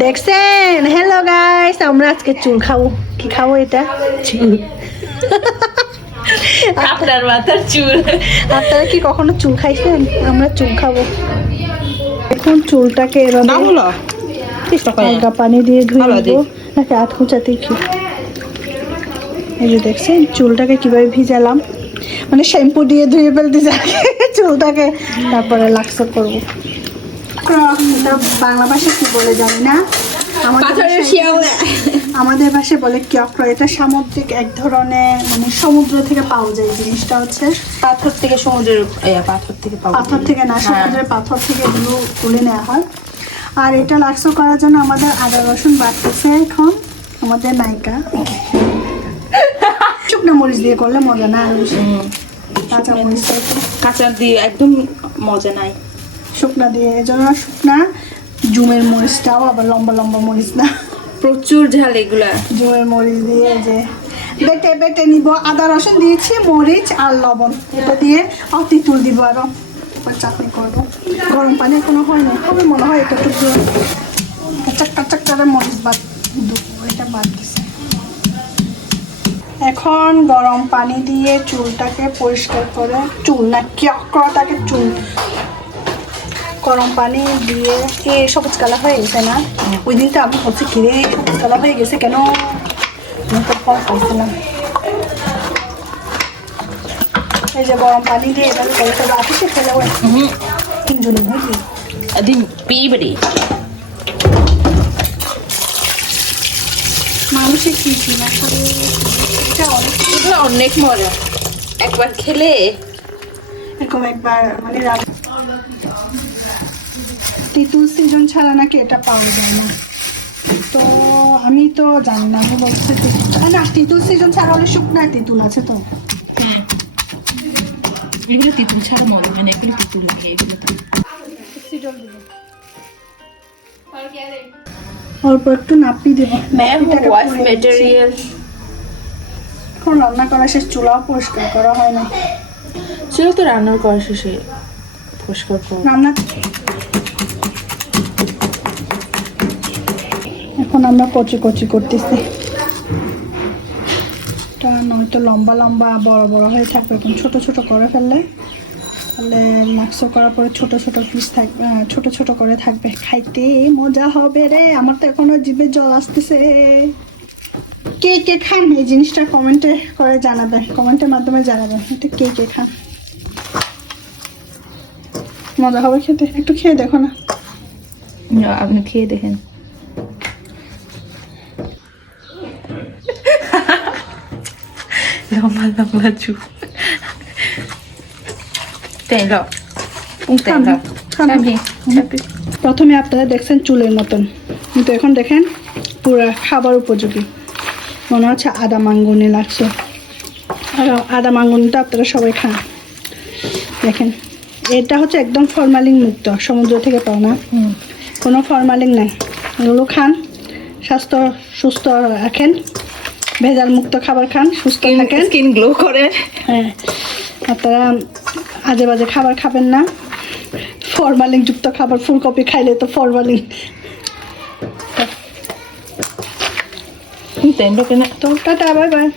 দেখছেন? Hello guys আমরা আজকে চুল খাব। কি খাব এটা? চুল। আপনার মাথার চুল। আপনারা কি কখনো চুল খাইছেন? আমরা চুল খাব। এখন চুলটাকে এভাবে হালকা পানি দিয়ে ধুয়ে নেব। নাকি আধ খুঁচাতেই কি এই যে দেখছেন চুলটাকে কীভাবে ভিজালাম? মানে শ্যাম্পু দিয়ে ধুয়ে ফেলতে আগে চুলটাকে তারপরে লাক্স করব। এটা বাংলা ভাষা কি বলে জানি না। আমাদের ভাষায়- আমাদের ভাষায় বলে কিয়ক্র এটা সামুদ্রিক এক ধরনের মানে সমুদ্র থেকে পাওয়া যায় জিনিসটা হচ্ছে। পাথর থেকে সমুদ্রের পাথর থেকে পাথর থেকে না সমুদ্রের পাথর থেকে এগুলো তুলে নেওয়া হয়। আর এটা লাক্স করার জন্য আমাদের আদা রসুন বাড়তেছে এখন আমাদের নায়িকা। শুকনো মরিচ দিয়ে করলে মজা না কাঁচা মরিচ কাঁচা দিয়ে একদম মজা নাই। শুকনা দিয়ে এই জন্য শুকনা। জুমের মরিচটাও আবার লম্বা লম্বা মরিচ না। প্রচুর ঝাল এগুলা। জুমের মরিচ দিয়ে যে বেটে বেটে নিব। আদা রসুন দিয়েছি মরিচ আর লবণ। এটা দিয়ে অতিতুল দিব আরও। চাটনি করব। গরম পানি কোনো হয় না হবে মনে হয় এটা একটু কাচাক কাচাক করে মরিচ বাদ এটা বাদ দিছে। এখন গরম পানি দিয়ে চুলটাকে পরিষ্কার করে চুল না কিয়ক্রটাকে চুল। গরম পানি দিয়ে এ সবুজ কালা হয়ে গেছে না? ওই দিনটা আমি বলছি কিরে সবুজ কালা হয়ে গেছে কেন? ফল পাইছিলাম। এই যে গরম পানি দিয়ে এভাবে করে ফেলে অফিসে ফেলে ওই তিনজনে বুঝলি দিন পিবড়ি মানুষের কি কি না করে এটা অনেক অনেক মজা। একবার খেলে। এরকম একবার মানে রাত তিতুল সিজন ছাড়া নাকি এটা পাওয়া যায় না। তো আমি তো জানি না আমি বলছি না তিতুল সিজন ছাড়া হলে শুকনা তিতুল আছে তো। এগুলো তিতুল ছাড়া মজা হয় না এগুলো তিতুল লাগে এগুলো অল্প একটু নাপি দেবো। নাপিটাকে ওয়াশ পুড়িয়ে দিচ্ছি। ম্যাটেরিয়াল এখন রান্না করা শেষ চুলাও পরিষ্কার করা হয় না। তো রান্নার করা শেষে পরিষ্কার করব। রান্না এখন আমরা কচি কচি করতেছি। এটা নয়তো লম্বা লম্বা, বড় বড় হয়ে থাকবে। এখন ছোট ছোট করে ফেললে, তাহলে লাক্সো করার পরে ছোট ছোট পিস থাকবে ছোট ছোট করে থাকবে। খাইতে মজা হবে রে, আমার তো এখনও জিভে জল আসতেছে। কে কে খান? এই জিনিসটা কমেন্টে করে জানাবে, কমেন্টের মাধ্যমে জানাবে এটা কে কে খান। মজা হবে খেতে, একটু খেয়ে দেখো না, আপনি খেয়ে দেখেন। লম্বা লম্বা চুল তেল প্রথমে আপনারা দেখছেন চুলের মতন। কিন্তু এখন দেখেন পুরো খাবার উপযোগী। মনে হচ্ছে আদা মাঙ্গুনি লাগছে। আর আদা মাঙ্গুনিটা আপনারা সবাই খান। দেখেন এটা হচ্ছে একদম ফরমালিন মুক্ত সমুদ্র থেকে পাও না। কোনো ফরমালিন নাই। এগুলো খান স্বাস্থ্য সুস্থ রাখেন। ভেজাল মুক্ত খাবার খান সুস্থ থাকেন। স্কিন গ্লো করে। হ্যাঁ। আপনারা আজে বাজে খাবার খাবেন না। ফরমালিন যুক্ত খাবার ফুলকপি খাইলে তো ফরমালিন। Tata bye bye.